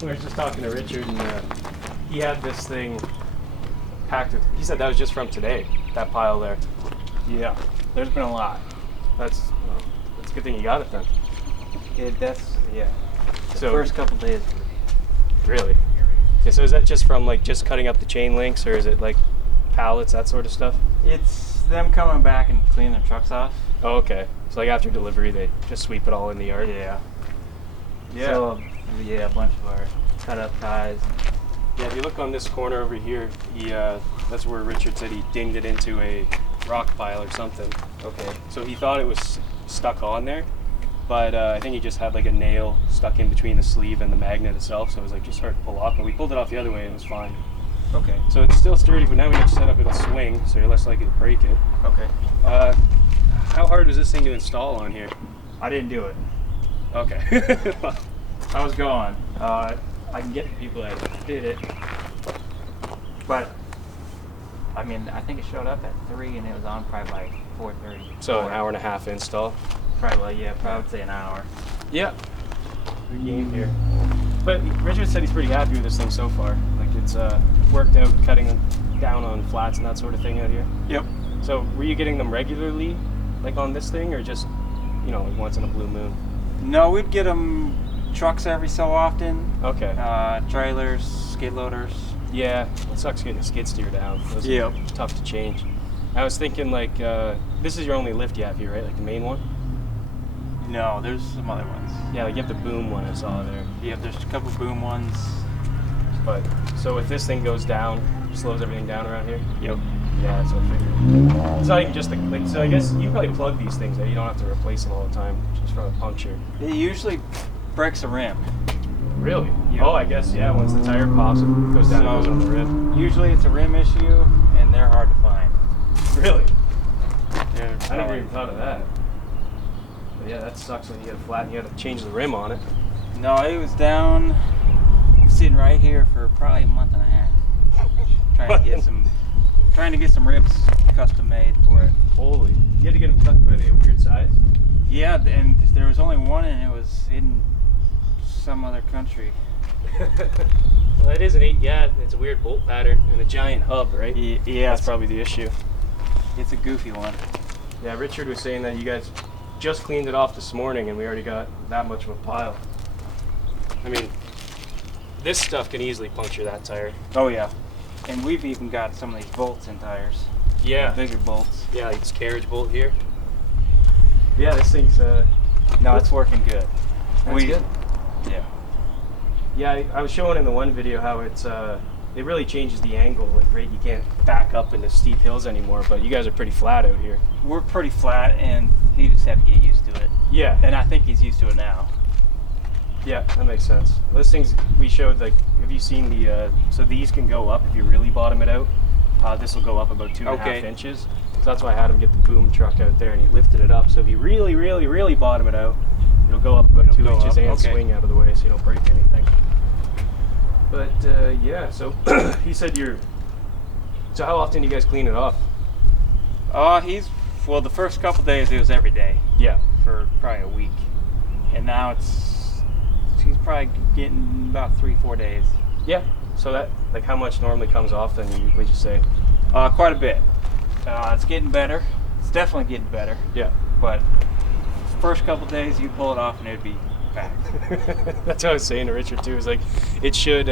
We were just talking to Richard, and he had this thing packed with. He said that was just from today. That pile there. Yeah, there's been a lot. That's a good thing you got it then. Yeah. So First couple days. really. Yeah. So is that just from like just cutting up the chain links, or is it like pallets, that sort of stuff? It's them coming back and cleaning their trucks off. Oh, okay. So like after delivery, they just sweep it all in the yard. Yeah. Yeah. So, a bunch of our cut up ties. Yeah, if you look on this corner over here, that's where Richard said he dinged it into a rock pile or something. Okay. So he thought it was stuck on there, but I think he just had like a nail stuck in between the sleeve and the magnet itself, so it was like just hard to pull off, but we pulled it off the other way and it was fine. Okay. So it's still sturdy, but now we have to set up it'll swing, so you're less likely to break it. Okay. How hard was this thing to install on here? I didn't do it. Okay. I was going. I can get the people that did it, but I mean, I think it showed up at 3 and it was on probably by 4:30. So an hour and a half install. Probably, I would say an hour. Yeah. Good game here. But Richard said he's pretty happy with this thing so far. Like it's worked out cutting down on flats and that sort of thing out here. Yep. So were you getting them regularly, like on this thing, or just, like once in a blue moon? No, we'd get them trucks every so often. Okay. Trailers, skid loaders. Yeah, it sucks getting a skid steer down. Those Yep. are tough to change. I was thinking like, this is your only lift you have here, right? Like the main one? No, there's some other ones. Yeah, like you have the boom one I saw there. Yeah, there's a couple boom ones. But, so if this thing goes down, slows everything down around here? Yep. Yeah, that's what I figured. It's not even just so I guess you probably plug these things that you don't have to replace them all the time, just from a puncture. It usually breaks a rim. Really? Yep. Oh, I guess, yeah, once the tire pops, it goes down and goes on the rim. Usually it's a rim issue, and they're hard to find. Really? They're I never even thought of that. But yeah, that sucks when you get a flat and you have to change the rim on it. No, it was down, sitting right here for probably a month and a half. Trying to get some ribs custom made for it. Holy. You had to get them cut by a weird size? Yeah, and there was only one, and it was in some other country. Well, it is it's a weird bolt pattern and a giant hub, right? Yeah, That's probably the issue. It's a goofy one. Yeah, Richard was saying that you guys just cleaned it off this morning and we already got that much of a pile. I mean, this stuff can easily puncture that tire. Oh yeah, and we've even got some of these bolts in tires. Yeah. The bigger bolts. Yeah, like this carriage bolt here. Yeah, this thing's no, it's working good. That's good. Yeah. Yeah, I was showing in the one video how it's it really changes the angle. Like, right, you can't back up into steep hills anymore, but you guys are pretty flat out here. We're pretty flat, and he just had to get used to it. Yeah. And I think he's used to it now. Yeah, that makes sense. Those things we showed, like, have you seen the, so these can go up if you really bottom it out. This will go up about 2.5 inches. So that's why I had him get the boom truck out there and he lifted it up. So if you really, really, really bottom it out, it'll go up about 2 inches and swing out of the way so you don't break anything. But yeah, so he said so how often do you guys clean it off? The first couple days it was every day. Yeah. For probably a week. And now he's probably getting about 3-4 days. Yeah. So that, like, how much normally comes off then, would you say? Quite a bit. It's getting better. It's definitely getting better. Yeah. But first couple days you pull it off and it'd be back. That's what I was saying to Richard too, is like, it should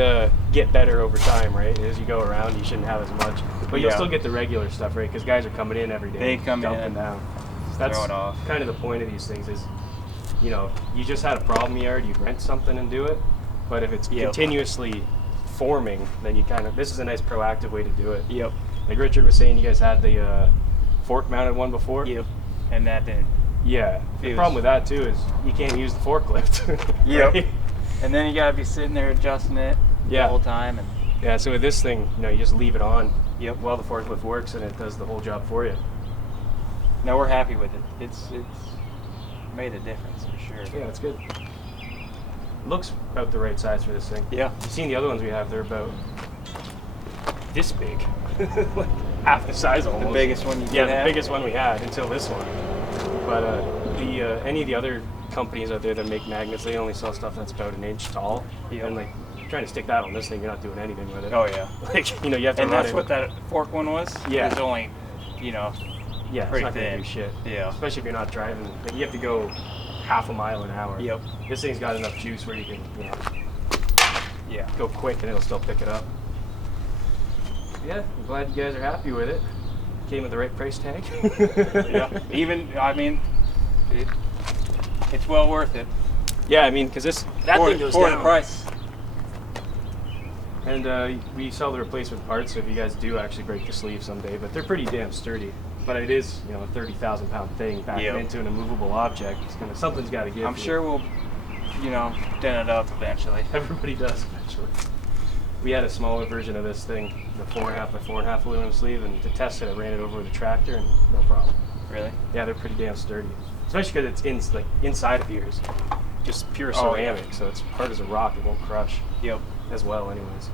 get better over time, right? As you go around, you shouldn't have as much. But you'll still get the regular stuff, right? Because guys are coming in every day. They come dumping in, down. That's throw it off. Kind of the point of these things is, you just had a problem yard, you rent something and do it. But if it's continuously forming, then this is a nice proactive way to do it. Yep. Like Richard was saying, you guys had the fork mounted one before? Yep. And that didn't. Yeah. The problem with that too is you can't use the forklift. Yep. Right? And then you gotta be sitting there adjusting it the whole time. And yeah, so with this thing, you just leave it on while the forklift works and it does the whole job for you. No, we're happy with it. It's made a difference for sure. Yeah, it's good. Looks about the right size for this thing. Yeah. You've seen the other ones we have, they're about this big. Like half the size almost. The biggest one you the biggest one we had until this one. But the any of the other companies out there that make magnets, they only sell stuff that's about an inch tall. Yeah. And like trying to stick that on this thing, you're not doing anything with it. Oh yeah. Like, you know, you have to And run that's it. what that fork one was? Yeah. It's only, you know, Yeah, it's pretty not gonna thin. do shit. Yeah. Especially if you're not driving. Like, you have to go half a mile an hour. Yep. This thing's got enough juice where you can, you know, Yeah. go quick and it'll still pick it up. Yeah, I'm glad you guys are happy with it. Came with the right price tag. Yeah. Even, I mean, it's well worth it. Yeah, I mean, because that thing goes for down. the price. And we sell the replacement parts, so if you guys do actually break the sleeve someday, but they're pretty damn sturdy. But it is, you know, a 30,000 pound thing back Yep. into an immovable object. Something's got to give. I'm sure we'll, you know, dent it up eventually. Everybody does eventually. We had a smaller version of this thing, the 4.5 by 4.5 aluminum sleeve, and to test it, I ran it over with a tractor, and no problem. Really? Yeah, they're pretty damn sturdy, especially because it's inside of yours, just pure Oh, yeah. ceramic, so it's hard as a rock. It won't crush. Yep. As well, anyways.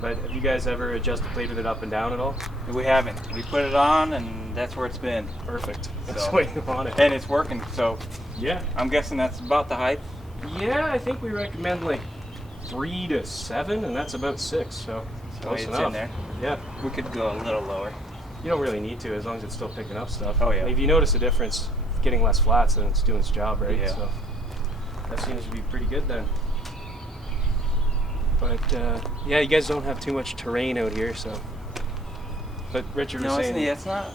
But have you guys ever adjusted plated it up and down at all? We haven't. We put it on, and that's where it's been. Perfect. That's So- the way you want it. And it's working, so Yeah. I'm guessing that's about the height. Yeah, I think we recommend like 3 to 7, and that's about 6. So close it's enough. in there. Yeah. We could go a little lower. You don't really need to, as long as it's still picking up stuff. Oh, yeah. And if you notice a difference, getting less flats, then it's doing its job, right? Yeah. So that seems to be pretty good then. But yeah, you guys don't have too much terrain out here, so. But Richard was No, saying it's not.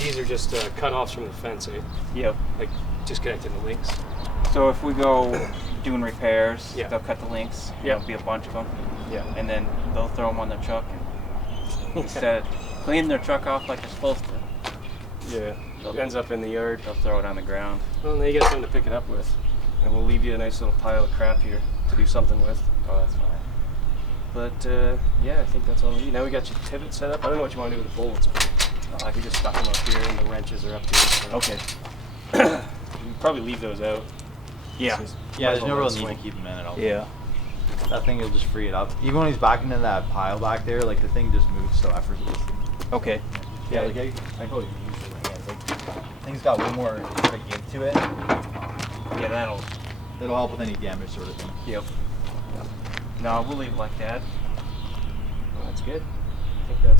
these are just cut-offs from the fence, eh? Yep. Like just connecting the links. So if we go doing repairs, Yeah. they'll cut the links. Yeah. There'll be a bunch of them, Yeah. and then they'll throw them on their truck instead of cleaning their truck off like they're supposed to. Yeah. It ends up in the yard. They'll throw it on the ground. Well, then you get something to pick it up with, and we'll leave you a nice little pile of crap here to do something with. Oh, that's fine. But yeah, I think that's all we need. Now we got your pivot set up. I don't know what you want to do with the bolts, but I can just stuff them up here, and the wrenches are up here. So. Okay. You probably leave those out. Yeah. Just Yeah, might there's as no well real let it need to swing. keep them in at all. Yeah. That thing will just free it up. Even when he's backing into that pile back there, like the thing just moves so effortlessly. Okay. Yeah, like I probably use it with my hands. Like, thing's got way more sort of give to it. Yeah, that'll. That'll help with any damage sort of thing. Yep. No, we'll leave it like that. Well, that's good.